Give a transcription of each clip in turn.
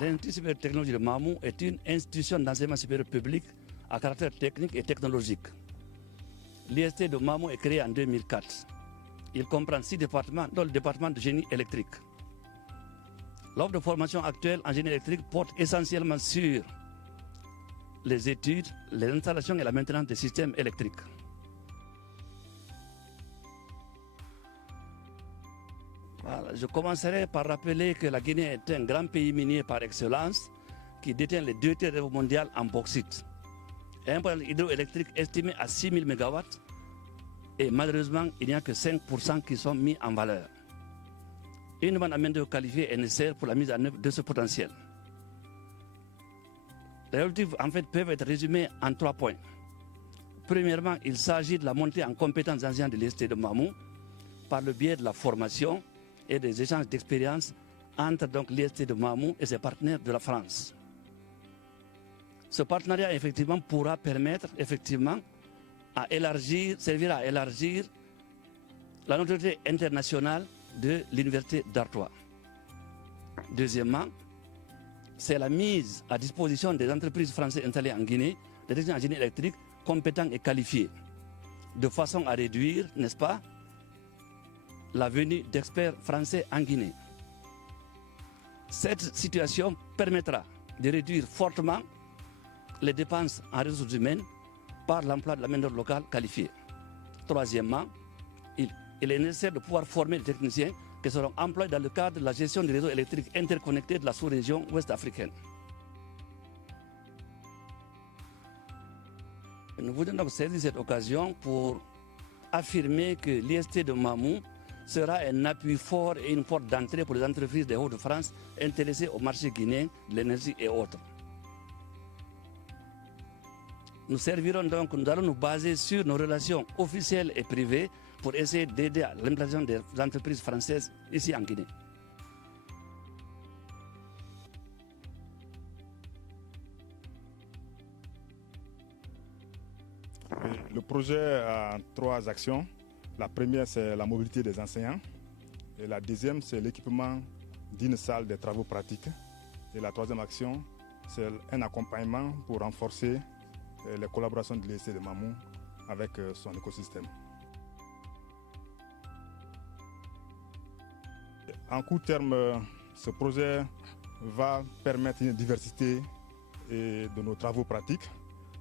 L'Institut supérieur de technologie de Mamou est une institution d'enseignement supérieur public à caractère technique et technologique. L'IST de Mamou est créé en 2004. Il comprend 6 départements, dont le département de génie électrique. L'offre de formation actuelle en génie électrique porte essentiellement sur les études, les installations et la maintenance des systèmes électriques. Voilà, je commencerai par rappeler que la Guinée est un grand pays minier par excellence qui détient les 2 tiers mondial en bauxite. Un panel hydroélectrique estimé à 6000 MW et malheureusement, il n'y a que 5% qui sont mis en valeur. Une demande à main-d'œuvre qualifiée est nécessaire pour la mise en œuvre de ce potentiel. Les objectifs en fait peuvent être résumés en 3 points. Premièrement, il s'agit de la montée en compétences enseignants de l'IST de Mamou par le biais de la formation et des échanges d'expériences entre l'IST de Mamou et ses partenaires de la France. Ce partenariat effectivement pourra permettre servir à élargir la notoriété internationale de l'université d'Artois. Deuxièmement, c'est la mise à disposition des entreprises françaises installées en Guinée des techniciens en génie électrique compétents et qualifiés, de façon à réduire, n'est-ce pas, la venue d'experts français en Guinée. Cette situation permettra de réduire fortement les dépenses en ressources humaines par l'emploi de la main-d'œuvre locale qualifiée. Troisièmement, il est nécessaire de pouvoir former des techniciens qui seront employés dans le cadre de la gestion des réseaux électriques interconnectés de la sous-région ouest-africaine. Nous voulons donc saisir cette occasion pour affirmer que l'IST de Mamou sera un appui fort et une porte d'entrée pour les entreprises des Hauts-de-France intéressées au marché guinéen de l'énergie et autres. Nous allons nous baser sur nos relations officielles et privées pour essayer d'aider à l'implantation des entreprises françaises ici en Guinée. Le projet a 3 actions. La première, c'est la mobilité des enseignants. Et la deuxième, c'est l'équipement d'une salle de travaux pratiques. Et la troisième action, c'est un accompagnement pour renforcer les collaborations de l'IST de Mamou avec son écosystème. En court terme, ce projet va permettre une diversité de nos travaux pratiques,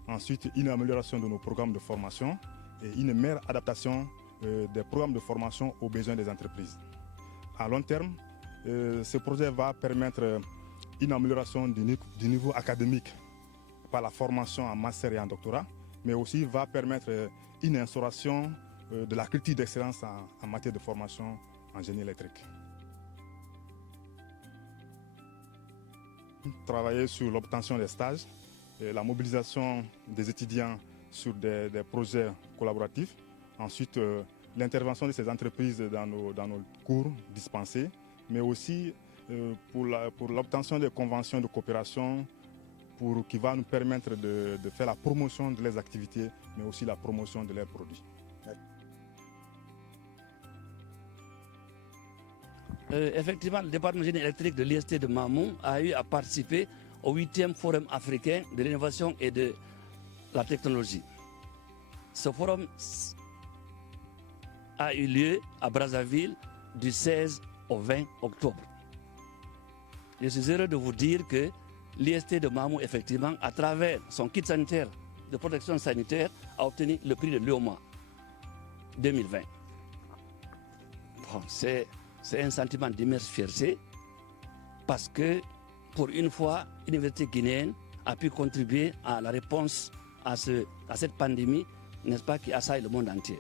ensuite une amélioration de nos programmes de formation et une meilleure adaptation des programmes de formation aux besoins des entreprises. À long terme, ce projet va permettre une amélioration du niveau académique par la formation en master et en doctorat, mais aussi va permettre une instauration de la culture d'excellence en matière de formation en génie électrique. Travailler sur l'obtention des stages, et la mobilisation des étudiants sur des projets collaboratifs, ensuite l'intervention de ces entreprises dans nos cours dispensés, mais aussi pour l'obtention des conventions de coopération qui va nous permettre de faire la promotion de leurs activités, mais aussi la promotion de leurs produits. Effectivement, le département de génie électrique de l'IST de Mamou a eu à participer au 8e Forum africain de l'innovation et de la technologie. Ce forum a eu lieu à Brazzaville du 16 au 20 octobre. Je suis heureux de vous dire que l'IST de Mamou, effectivement, à travers son kit sanitaire de protection sanitaire, a obtenu le prix de l'UOMA 2020. Bon, c'est un sentiment d'immense fierté parce que, pour une fois, l'université guinéenne a pu contribuer à la réponse à cette pandémie, n'est-ce pas, qui assaille le monde entier.